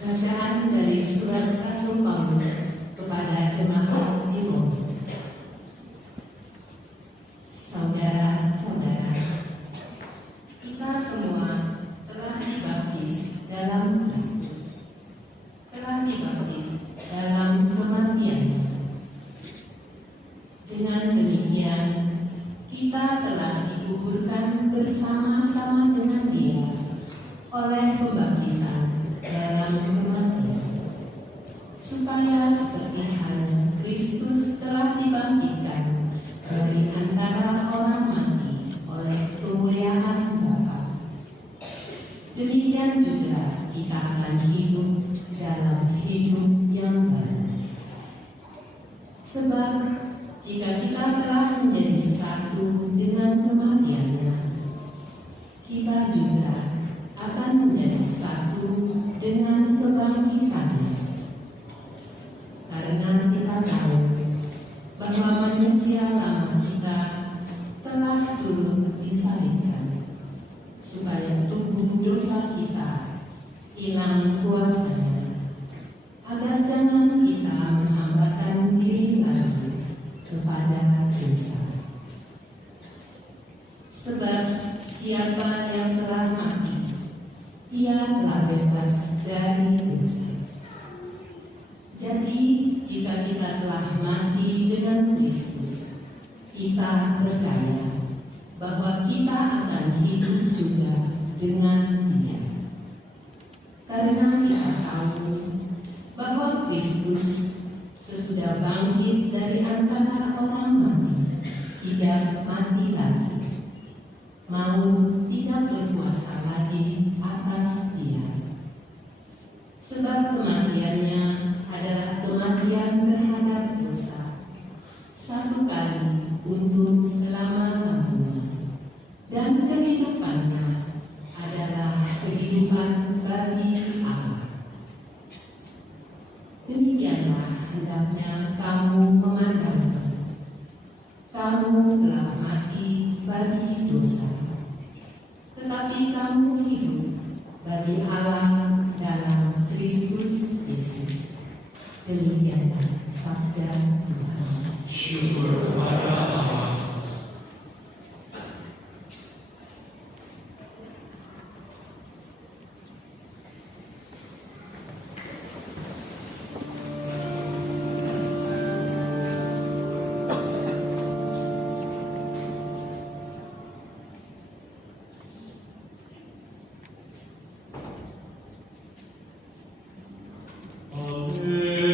Bacaan dari surat Rasul Paulus kepada jemaat di Roma. Saudara-saudara, kita semua telah dibaptis dalam Kristus, telah dibaptis dalam kematian. Dengan demikian, kita telah dikuburkan bersama-sama dengan Dia oleh pembaptisan dalam kematian, supaya seperti halnya Kristus telah dibangkitkan dari antara orang mati oleh kemuliaan Bapa, demikian juga kita akan hidup dalam hidup yang baru. Sebab jika kita telah menjadi satu dengan kematiannya, kita juga akan menjadi satu dengan kebangkitannya. Karena kita tahu bahwa manusia lama kita telah turut disalibkan, supaya tubuh dosa kita hilang kuasanya, agar jangan kita menghambakan diri lagi kepada dosa. Sebab siapa yang telah mati, ia telah bebas dari dosa. Jadi, jika kita telah mati dengan Kristus, kita percaya bahwa kita akan hidup juga dengan Dia. Karena kita tahu bahwa Kristus sesudah bangkit dari antara orang mati, tidak mati lagi. Maut tidak berkuasa lagi atas Dia. Sebab kematiannya adalah kematian terhadap dosa, satu kali untuk selama-lamanya, dan kehidupannya adalah kehidupan bagi Allah. Demikianlah hendaknya kamu memandangnya. Kamu telah mati bagi dosa, tetapi kamu hidup bagi Allah dalam Kristus Yesus. Demikianlah sabda Tuhan. Syukur kepada Allah. Alleluia.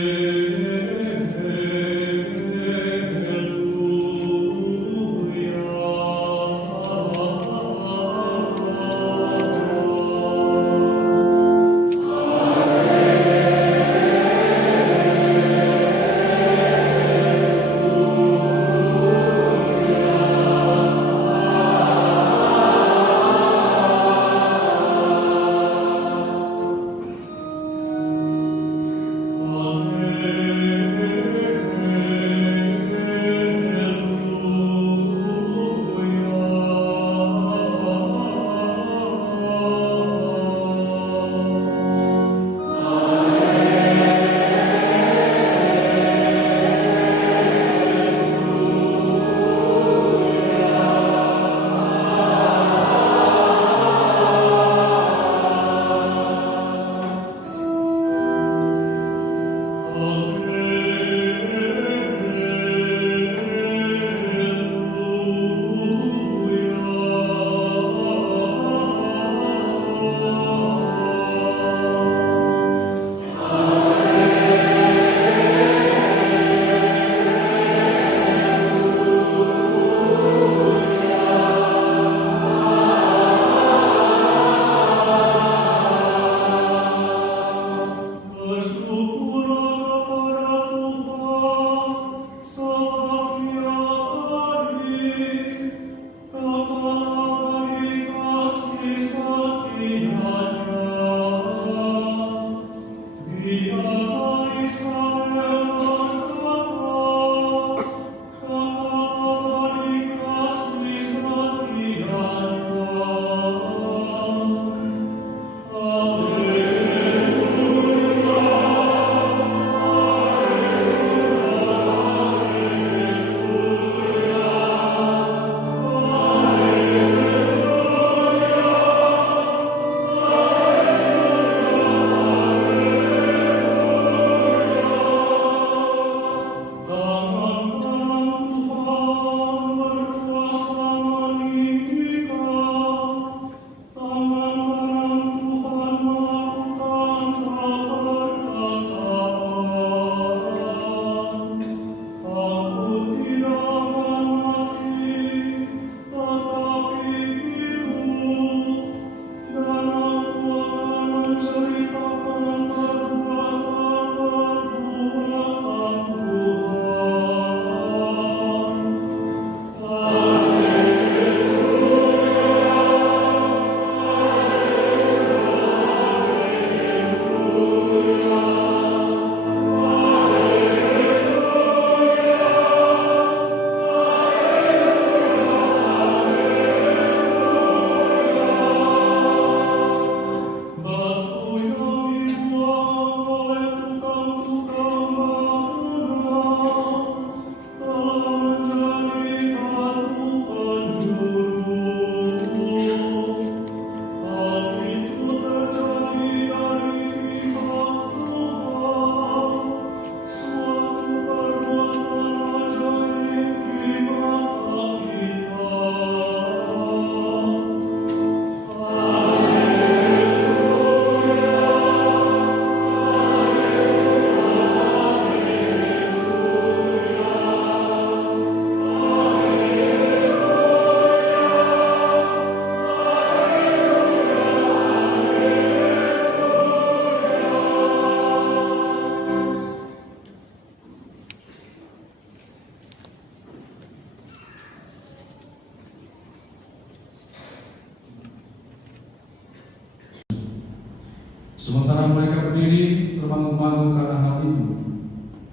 Sementara mereka berdiri termangu-mangu karena hal itu,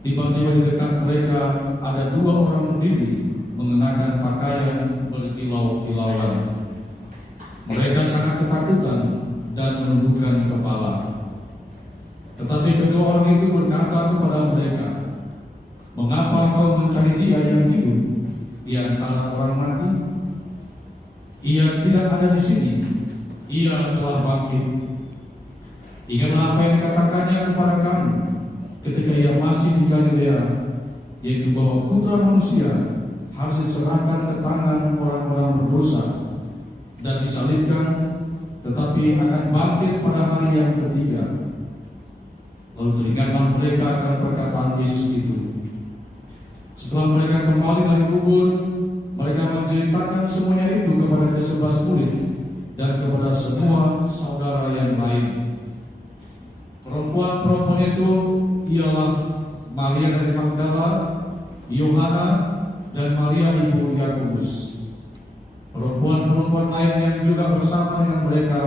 tiba-tiba di dekat mereka ada dua orang berdiri mengenakan pakaian berkilau-kilauan. Mereka sangat ketakutan dan menundukkan kepala. Tetapi kedua orang itu berkata kepada mereka, "Mengapa kau mencari Dia yang hidup di antara orang mati? Ia tidak ada di sini. Ia telah bangkit. Ingatlah apa yang dikatakannya kepada kamu ketika Ia masih di Galilea, yaitu bahwa Putra Manusia harus diserahkan ke tangan orang-orang berdosa dan disalibkan, tetapi akan bangkit pada hari yang ketiga." Lalu teringatlah mereka akan perkataan Yesus itu. Setelah mereka kembali dari kubur, mereka menceritakan semuanya itu kepada ke-11 murid dan kepada semua saudara yang lain. Perempuan-perempuan itu ialah Maria dari Magdala, Yohana, dan Maria ibu Yakobus. Perempuan-perempuan lain yang juga bersama dengan mereka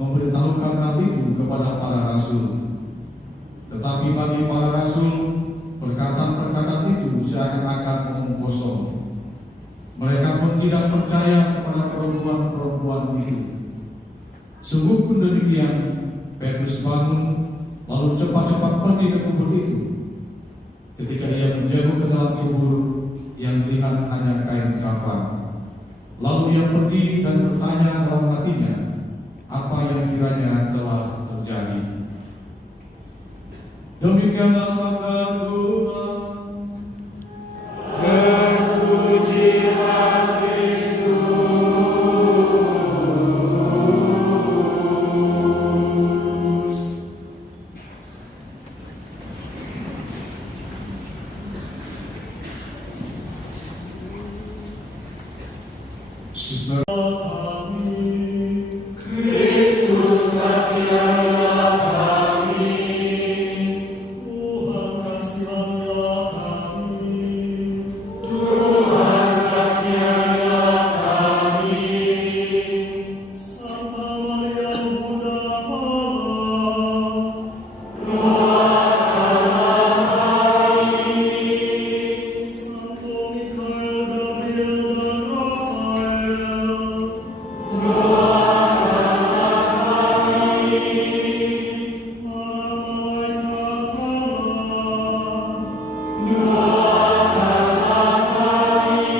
memberitahukan hal itu kepada para rasul. Tetapi bagi para rasul, perkataan-perkataan itu seakan-akan omong kosong. Mereka pun tidak percaya kepada perempuan-perempuan itu. Sungguh pun demikian, Petrus bangun lalu cepat-cepat pergi ke kubur itu. Ketika ia menjauh ke dalam kubur, yang dilihat hanya kain kafan. Lalu ia pergi dan bertanya dalam hatinya apa yang kiranya telah terjadi. Demikianlah sabda Tuhan. Terpujilah Kristus. Sister Kristus kasihanlah kami. Tuhan kasihanlah kami. Tuhan kasihanlah kami. Santa Maria Bunda Allah, doakanlah kami. Santo Mikael, Gabriel, dan Rafael, doakanlah kami. Para malaikat Allah, doakanlah kami.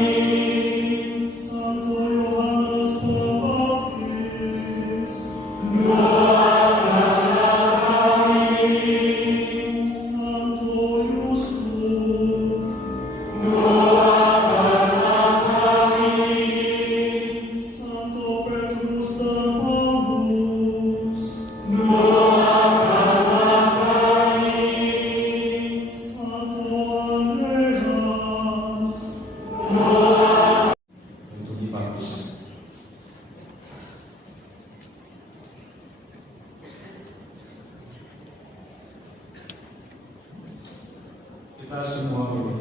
Santo Yohanes Pembaptis, doakanlah kami. Santo Yusuf, doakanlah kami. Santo Petrus dan Paulus, doakanlah kami. Santo Andreas, untuk dibaptis. Kita semua